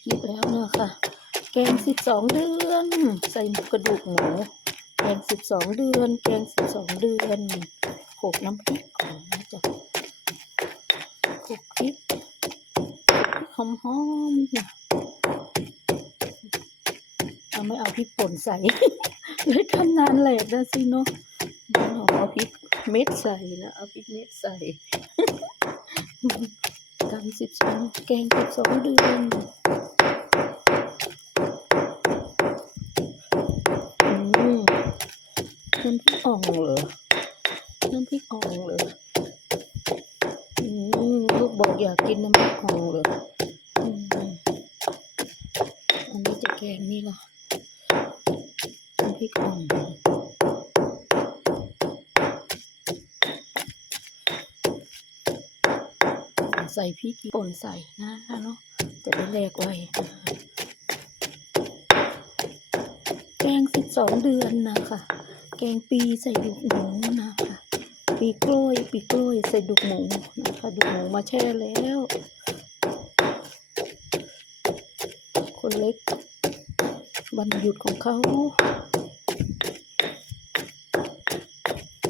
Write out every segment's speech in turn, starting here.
พริกแล้วเนอะค่ะ แกงสิบสองเดือน ใส่หมูกระดูกหมู แกงสิบสองเดือน แกงสิบสองเดือนโขกน้ำพริกก่อนนะจ๊ะโขกพริกหอมๆนะเอาไม่เอาพริกป่นใส่เลยทำนานแหลกนะสิเนาะเราเอาพริกเม็ดใส่แล้วเอาพริกเม็ดใส่ทำสิบสองแกงสิบสองเดือนอืม น้ำพริกอ่องเหรอ น้ำพริกอ่องเหรออืมลูกบอกอยากกินน้ำพริกอ่องเหรออืมอันนี้จะแกงนี่ล่ะน้ำพริกอ่องใส่พริกป่นใส่นะเนาะจะได้แลกไว้แกงสิบสองเดือนนะคะ แกงปีใส่ดุกหมูนะคะปีกล้วยปีกล้วยใส่ดุกหมูนะคะดุกหมูมาแช่แล้ว คนเล็กวันหยุดของเขา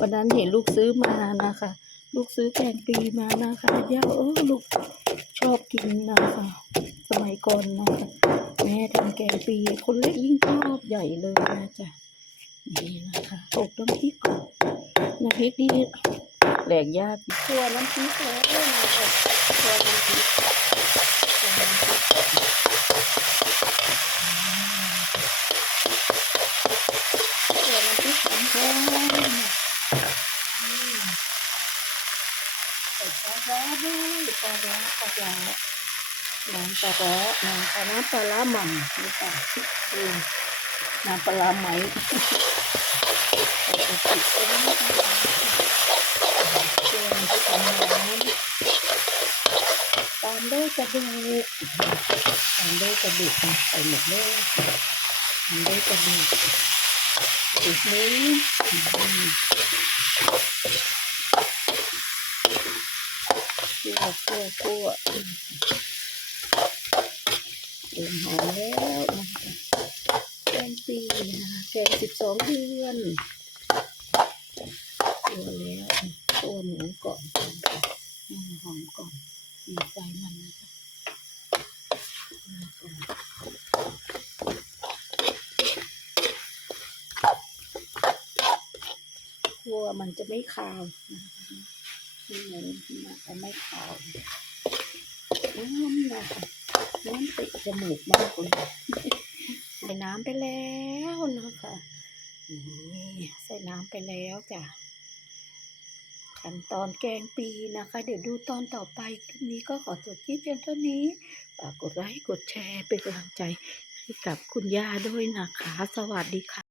วันนั้นเห็นลูกซื้อมานะคะ ลูกซื้อแกงปีมานะคะย่าเออลูกชอบกินนะคะสมัยก่อนนะคะแม่ทำแกงปีคนเล็กยิ่งชอบใหญ่เลยนะจ๊ะ นี่นะคะโขลกน้ำพริกก่อนน้ำพริกนี่แหลกยากตัวน้ำพริกแล้วนะคะตัวน้ำพริกตัวน้ำพริกตัวน้ำพริกหอมๆอืมใส่ปลาร้าด้วยปลาร้าปลาร้าน้ำปลาร้าน้ำปลาร้าปลาร้าหม่ำนี่ค่ะเออ น้ำปลาไหมเครื่องที่ทำน้ำตามด้วยกระดูกตามด้วยกระดูกนะใส่หมดเลยตามด้วยกระดูกอีกนิดอืมคั่วคั่วคั่วเต็มหอมแล้ว แกงสิบสองเดือนตัวแล้วตัวหมูก่อนให้มันหอมก่อนมีไฟมันนะคะคั่วก่อนคั่วมันจะไม่คาวนะคะนี่หมูมันจะไม่คาวน้ำนะคะน้ำติดจมูกมากเลย ส่น้ำไปแล้วนะคะนี่ใส่น้ำไปแล้วจ้ะขั้นตอนแกงปีนะคะ เดี๋ยวดูตอนต่อไปคลิปนี้ก็ขอจบคลิปเพียงเท่านี้ฝากกดไลค์กดแชร์เป็นกำลังใจให้กับคุณย่าด้วยนะคะ สวัสดีค่ะ